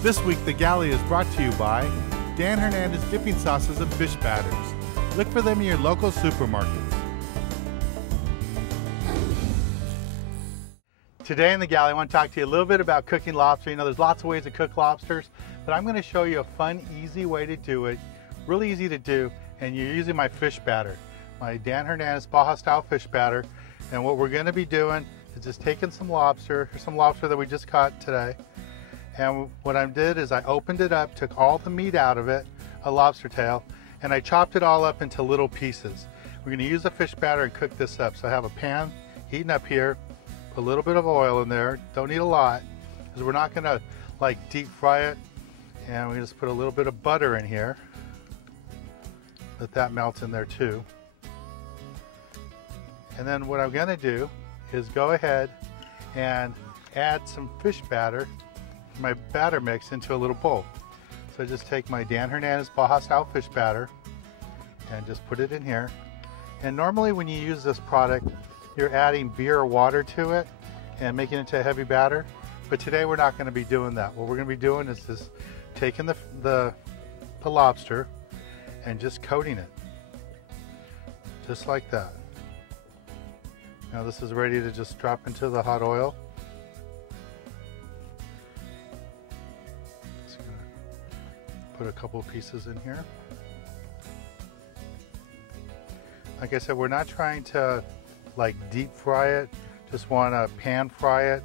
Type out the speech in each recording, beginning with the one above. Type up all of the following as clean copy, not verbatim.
This week, the Galley is brought to you by Dan Hernandez Dipping Sauces and Fish Batters. Look for them in your local supermarkets. Today in the Galley, I want to talk to you a little bit about cooking lobster. You know, there's lots of ways to cook lobsters, but I'm going to show you a fun, easy way to do it. Really easy to do, and you're using my fish batter, my Dan Hernandez Baja style fish batter. And what we're going to be doing is just taking some lobster that we just caught today. And what I did is I opened it up, took all the meat out of it, a lobster tail, and I chopped it all up into little pieces. We're going to use the fish batter and cook this up. So I have a pan heating up here, put a little bit of oil in there, don't need a lot, because we're not going to like deep fry it. And we just put a little bit of butter in here. Let that melt in there too. And then what I'm going to do is go ahead and add some fish batter, my batter mix, into a little bowl. So I just take my Dan Hernandez Baja style fish batter and just put it in here. And normally when you use this product, you're adding beer or water to it and making it into a heavy batter. But today we're not going to be doing that. What we're going to be doing is just taking the lobster and just coating it. Just like that. Now this is ready to just drop into the hot oil. Put a couple of pieces in here. Like I said, we're not trying to like deep fry it, just want to pan fry it.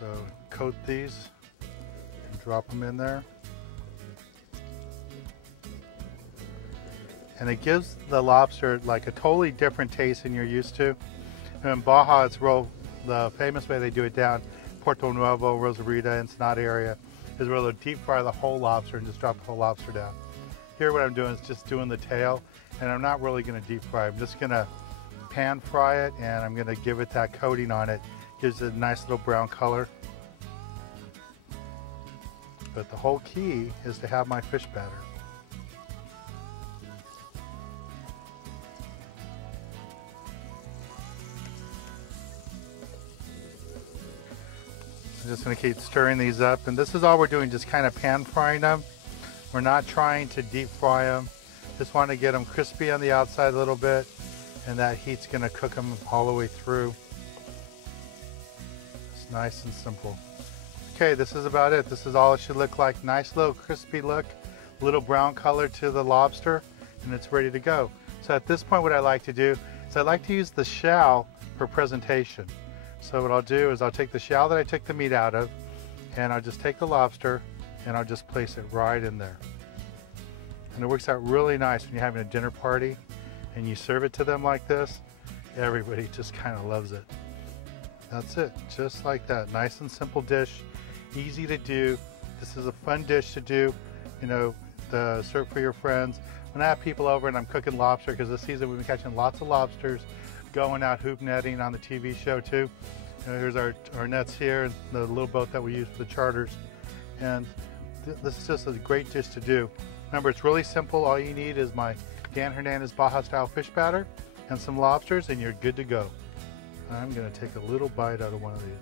So coat these and drop them in there. And it gives the lobster like a totally different taste than you're used to. And in Baja, it's the famous way they do it down Puerto Nuevo, Rosarita, Ensenada area, is where they'll deep fry the whole lobster and just drop the whole lobster down. Here what I'm doing is just doing the tail, and I'm not really going to deep fry. I'm just going to pan fry it, and I'm going to give it that coating on it. Gives it a nice little brown color. But the whole key is to have my fish batter. I'm just going to keep stirring these up, and this is all we're doing, just kind of pan frying them. We're not trying to deep fry them. Just want to get them crispy on the outside a little bit, and that heat's going to cook them all the way through. It's nice and simple. Okay, this is about it. This is all it should look like. Nice little crispy look, little brown color to the lobster, and it's ready to go. So at this point what I like to do is I like to use the shell for presentation. So what I'll do is I'll take the shell that I took the meat out of, and I'll just take the lobster and I'll just place it right in there. And it works out really nice when you're having a dinner party and you serve it to them like this. Everybody just kind of loves it. That's it, just like that. Nice and simple dish, easy to do. This is a fun dish to do, you know, to serve for your friends. When I have people over and I'm cooking lobster, because this season we've been catching lots of lobsters, going out hoop netting on the TV show too. You know, here's our nets here, and the little boat that we use for the charters. And this is just a great dish to do. Remember, it's really simple. All you need is my Dan Hernandez Baja style fish batter and some lobsters, and you're good to go. I'm going to take a little bite out of one of these.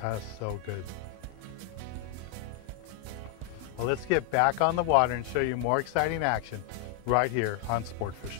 That's so good. Well, let's get back on the water and show you more exciting action right here on Sport Fishing.